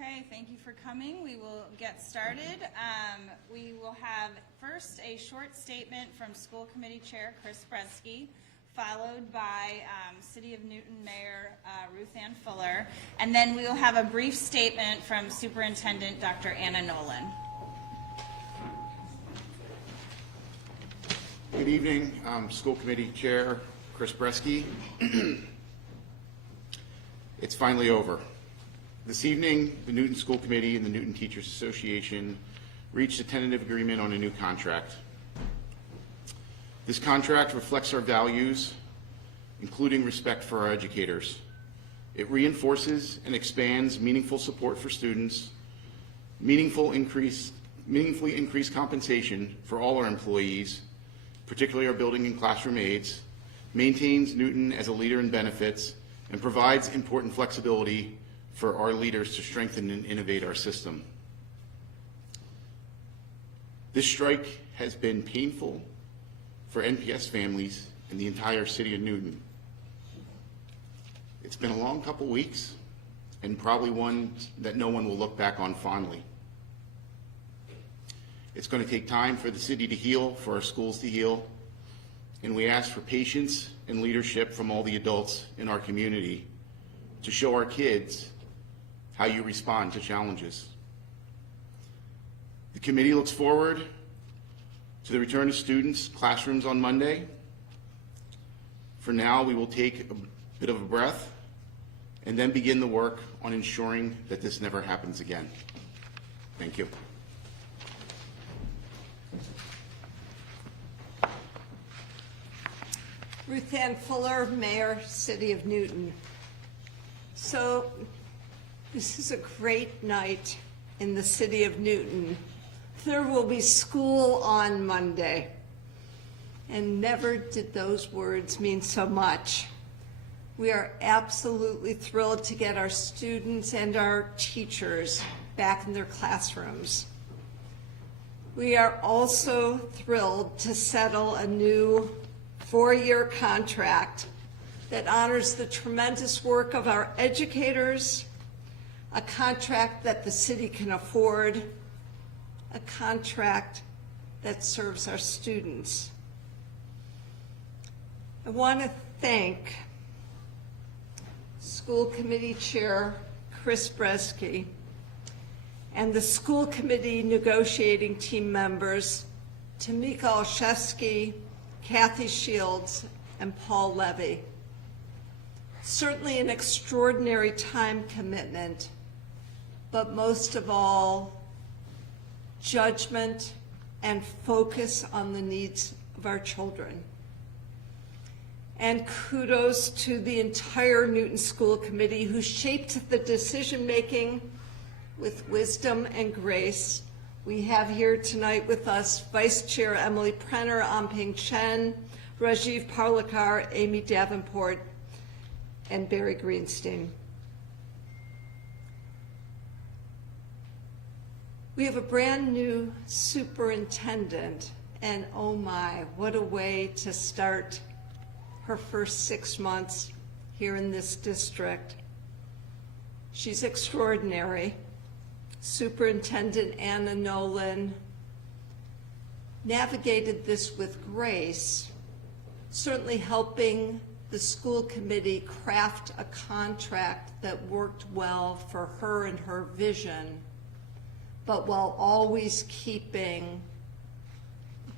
Okay, thank you for coming. We will get started. We will have first a short statement from School Committee Chair Chris Brezski, followed by City of Newton Mayor Ruthanne Fuller, and then we will have a brief statement from Superintendent Dr. Anna Nolan. Good evening, School Committee Chair Chris Brezski. It's finally over. This evening, the Newton School Committee and the Newton Teachers Association reached a tentative agreement on a new contract. This contract reflects our values, including respect for our educators. It reinforces and expands meaningful support for students, meaningfully increased compensation for all our employees, particularly our building and classroom aides, maintains Newton as a leader in benefits, and provides important flexibility for our leaders to strengthen and innovate our system. This strike has been painful for NPS families in the entire city of Newton. It's been a long couple weeks, and probably one that no one will look back on fondly. It's going to take time for the city to heal, for our schools to heal, and we ask for patience and leadership from all the adults in our community to show our kids how you respond to challenges. The committee looks forward to the return of students' classrooms on Monday. For now, we will take a bit of a breath and then begin the work on ensuring that this never happens again. Thank you. Ruthanne Fuller, Mayor, City of Newton. So this is a great night in the City of Newton. There will be school on Monday. And never did those words mean so much. We are absolutely thrilled to get our students and our teachers back in their classrooms. We are also thrilled to settle a new 4-year contract that honors the tremendous work of our educators, a contract that the city can afford, a contract that serves our students. I want to thank School Committee Chair Chris Brezski and the School Committee negotiating team members, Tamika Olszewski, Kathy Shields, and Paul Levy. Certainly an extraordinary time commitment, but most of all, judgment and focus on the needs of our children. And kudos to the entire Newton School Committee who shaped the decision-making with wisdom and grace. We have here tonight with us Vice Chair Emily Prenner, Amping Chen, Rajiv Parlikar, Amy Davenport, and Barry Greenstein. We have a brand new superintendent, and oh my, what a way to start her first 6 months here in this district. She's extraordinary. Superintendent Anna Nolan navigated this with grace, certainly helping the school committee craft a contract that worked well for her and her vision, but while always keeping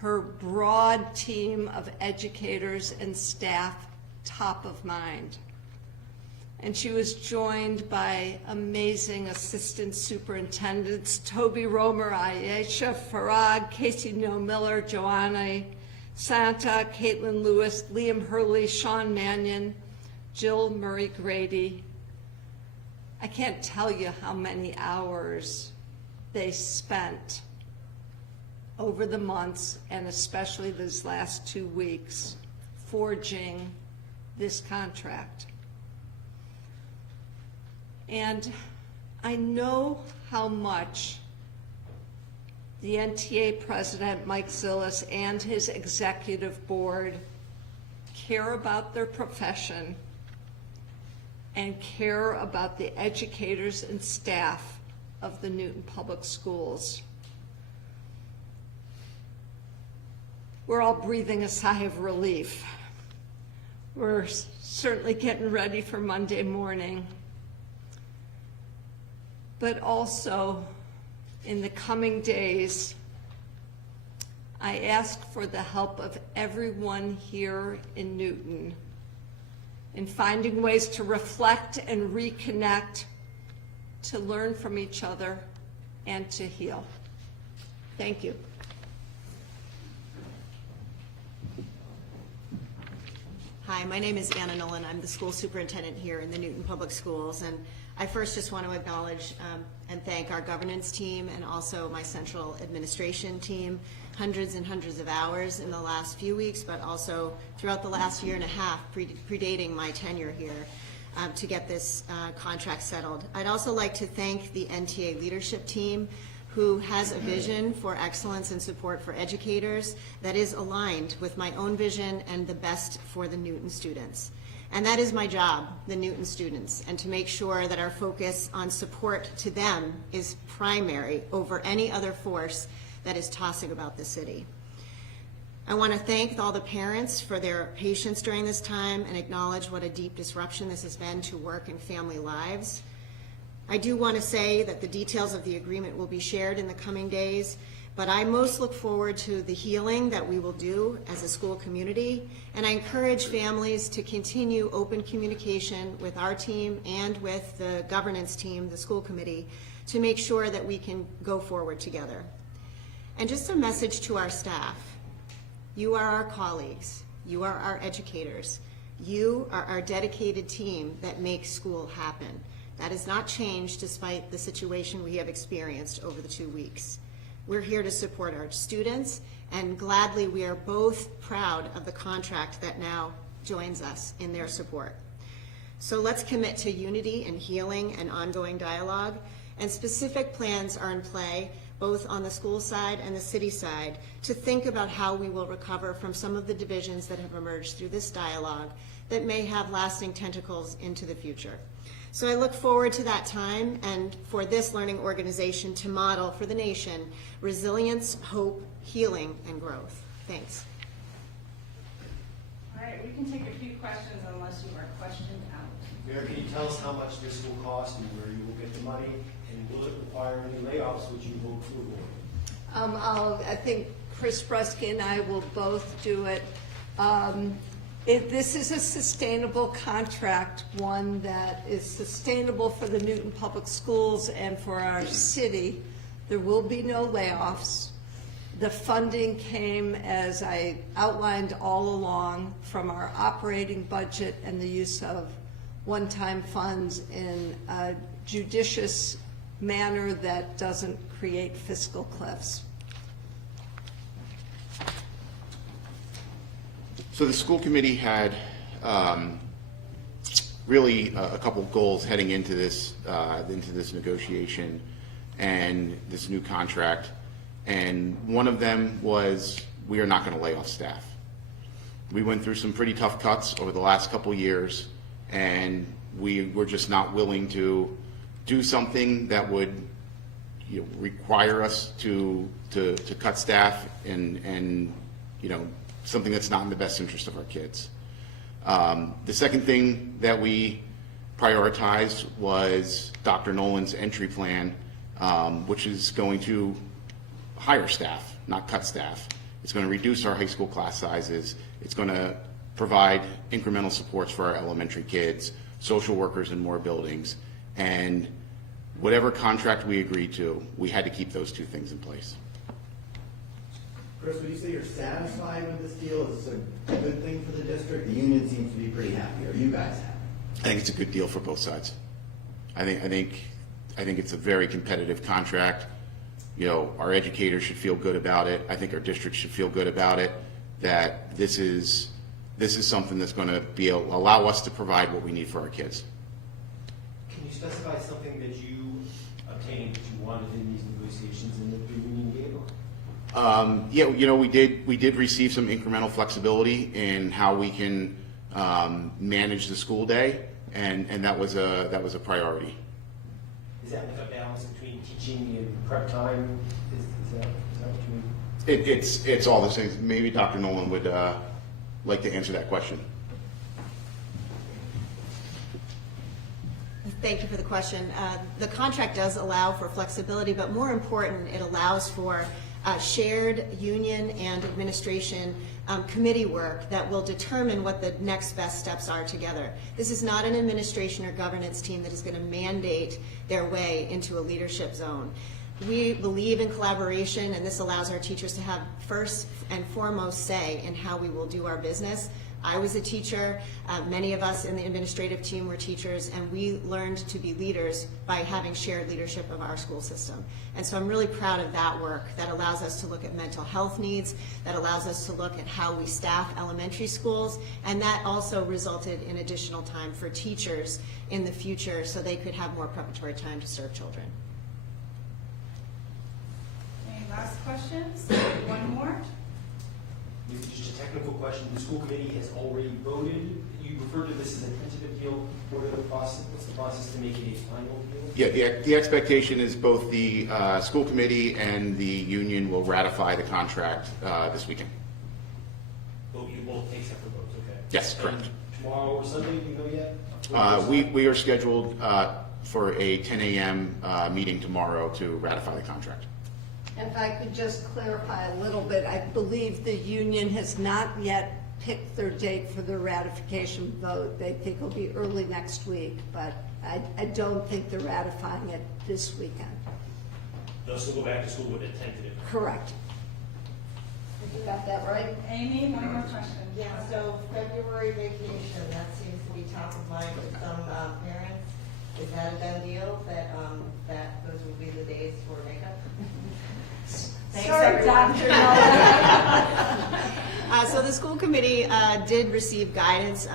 her broad team of educators and staff top of mind. And she was joined by amazing assistant superintendents, Toby Romer, Ayesha Farag, Casey Neal Miller, Joanna Santa, Caitlin Lewis, Liam Hurley, Sean Mannion, Jill Murray Grady. I can't tell you how many hours they spent over the months, and especially these last 2 weeks, forging this contract. And I know how much the NTA president, Mike Zillis, and his executive board care about their profession and care about the educators and staff of the Newton Public Schools. We're all breathing a sigh of relief. We're certainly getting ready for Monday morning. But also, in the coming days, I ask for the help of everyone here in Newton in finding ways to reflect and reconnect, to learn from each other, and to heal. Thank you. Hi, my name is Anna Nolan. I'm the school superintendent here in the Newton Public Schools, and I first just want to acknowledge and thank our governance team and also my central administration team. Hundreds and hundreds of hours in the last few weeks, but also throughout the last year and a half, predating my tenure here, to get this contract settled. I'd also like to thank the NTA leadership team, who has a vision for excellence and support for educators that is aligned with my own vision and the best for the Newton students. And that is my job, the Newton students, and to make sure that our focus on support to them is primary over any other force that is tossing about the city. I want to thank all the parents for their patience during this time and acknowledge what a deep disruption this has been to work and family lives. I do want to say that the details of the agreement will be shared in the coming days, but I most look forward to the healing that we will do as a school community, and I encourage families to continue open communication with our team and with the governance team, the school committee, to make sure that we can go forward together. And just a message to our staff. You are our colleagues. You are our educators. You are our dedicated team that makes school happen. That has not changed despite the situation we have experienced over the 2 weeks. We're here to support our students, and gladly we are both proud of the contract that now joins us in their support. So let's commit to unity and healing and ongoing dialogue, and specific plans are in play both on the school side and the city side to think about how we will recover from some of the divisions that have emerged through this dialogue that may have lasting tentacles into the future. So I look forward to that time and for this learning organization to model for the nation resilience, hope, healing, and growth. Thanks. All right, we can take a few questions unless you are questioned out. Mayor, can you tell us how much this will cost and where you will get the money? And will it require any layoffs, which you vote to avoid? I think Chris Brezski and I will both do it. This is a sustainable contract, one that is sustainable for the Newton Public Schools and for our city. There will be no layoffs. The funding came, as I outlined all along, from our operating budget and the use of one-time funds in a judicious manner that doesn't create fiscal cliffs. So the school committee had really a couple goals heading into this negotiation and this new contract, and one of them was we are not going to lay off staff. We went through some pretty tough cuts over the last couple years, and we were just not willing to do something that would require us to cut staff and something that's not in the best interest of our kids. The second thing that we prioritized was Dr. Nolan's entry plan, which is going to hire staff, not cut staff. It's going to reduce our high school class sizes. It's going to provide incremental supports for our elementary kids, social workers in more buildings, and whatever contract we agreed to, we had to keep those two things in place. Chris, would you say you're satisfied with this deal? Is this a good thing for the district? The union seems to be pretty happy. Are you guys happy? I think it's a good deal for both sides. I think it's a very competitive contract. Our educators should feel good about it. I think our district should feel good about it. That this is something that's going to allow us to provide what we need for our kids. Can you specify something that you obtained that you wanted in these negotiations and that the union gave them? We did receive some incremental flexibility in how we can manage the school day, and that was a priority. Is that like a balance between teaching and prep time? Is that what you mean? It's all the things. Maybe Dr. Nolan would like to answer that question. Thank you for the question. The contract does allow for flexibility, but more important, it allows for shared union and administration committee work that will determine what the next best steps are together. This is not an administration or governance team that is going to mandate their way into a leadership zone. We believe in collaboration, and this allows our teachers to have first and foremost say in how we will do our business. I was a teacher, many of us in the administrative team were teachers, and we learned to be leaders by having shared leadership of our school system. And so I'm really proud of that work that allows us to look at mental health needs, that allows us to look at how we staff elementary schools, and that also resulted in additional time for teachers in the future so they could have more preparatory time to serve children. Any last questions? One more? Maybe just a technical question. The school committee has already voted. You referred to this as a tentative deal. What are the process? What's the process to make it a final deal? Yeah, the expectation is both the school committee and the union will ratify the contract this weekend. But you both take separate votes, okay? Yes, correct. And tomorrow or Sunday, do you know yet? We are scheduled for a 10 a.m. Meeting tomorrow to ratify the contract. If I could just clarify a little bit, I believe the union has not yet picked their date for the ratification vote. They think it'll be early next week, but I don't think they're ratifying it this weekend. They'll still go back to school with a tentative. Correct. You got that right? Amy, one more question. Yeah, so February vacation, that seems to be top of mind with some parents. Is that a done deal, that those will be the days for makeup? Thanks, Sorry, everyone. Dr. Nolan. So the school committee did receive guidance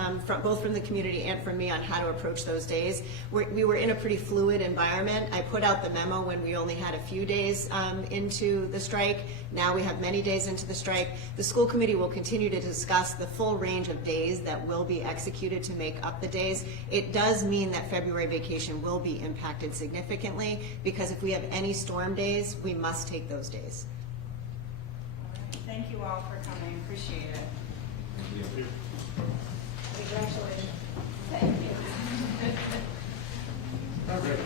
both from the community and from me on how to approach those days. We were in a pretty fluid environment. I put out the memo when we only had a few days into the strike. Now we have many days into the strike. The school committee will continue to discuss the full range of days that will be executed to make up the days. It does mean that February vacation will be impacted significantly because if we have any storm days, we must take those days. Thank you all for coming, appreciate it. Congratulations. Thank you. All right.